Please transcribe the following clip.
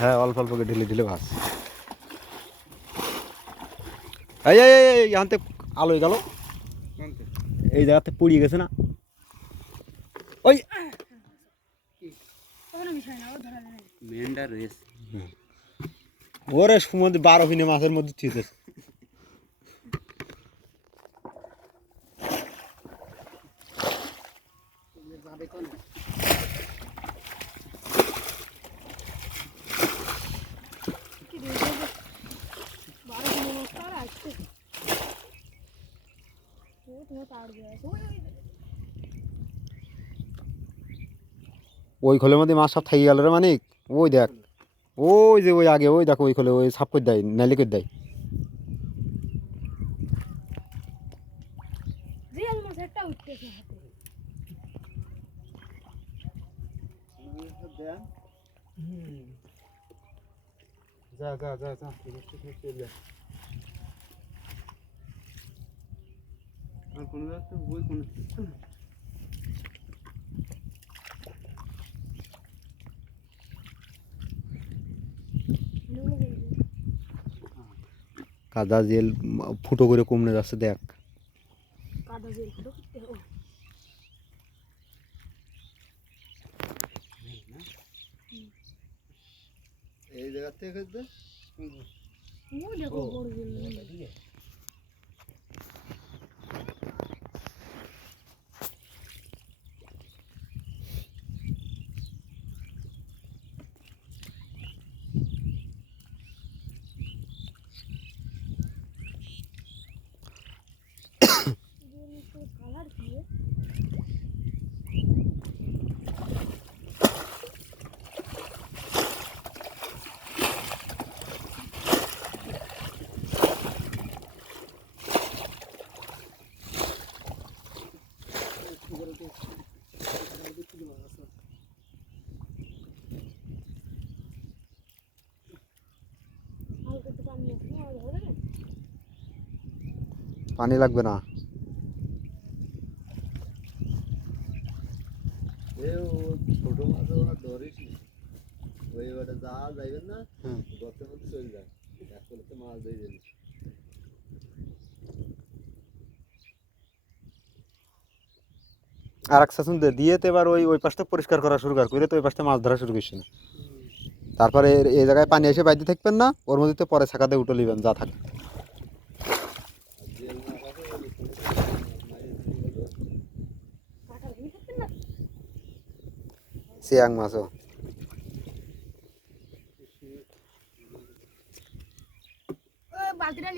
হ্যাঁ অল্প অল্প করে ঢিলে ঢিলে ভাস এই এই এই আলোয় গেল। এই জায়গাতে পড়িয়ে গেছে না? ওই! ওরে সমুদ্রে বারো কিনে মাছের মধ্যে ঠিক আছে যাবে কোন কি রে, এই যে বারো কিলো মাছ তো আর আসছে। ও তোমার তাড় দিয়ে আছে। ওই, খোলের মধ্যে মাছ সব থাকি গেল রে মানিক। ওই দেখ ওই যে ওই আগে ওই দেখো ওই খোলে ওই সাপ করে দেয় নালি করে দেয়। একটা উঠতেছে যা যা যা যা চলে আর কোনো একটা বই কোনো কাদা জেল ফুটো করে কমনে যাচ্ছে দেখ। কাদা জেল ফুটো জায়গা থেকে দে ও দেখো বড় জেল কালার কি রে? হালকা একটু পানি লাগবে না। ছোট মাছ ওরা ধরিস ওই এবারে যা যাইবেন না গর্তের মধ্যে চলে যায়। এক করতে মাছ দিয়ে দিন আর এক শাসন দিয়ে তো এবার ওই ওই পাশটা পরিষ্কার করা শুরু কর করে তো ওই পাশটা মাছ ধরা শুরু করছি না। তারপরে এই জায়গায় পানি এসে বাইতে থাকবেন না, ওর মধ্যে তো পরে ছাকাতে উঠে নিবেন, যা থাকে? সিয়াং মাছও। বালতিটা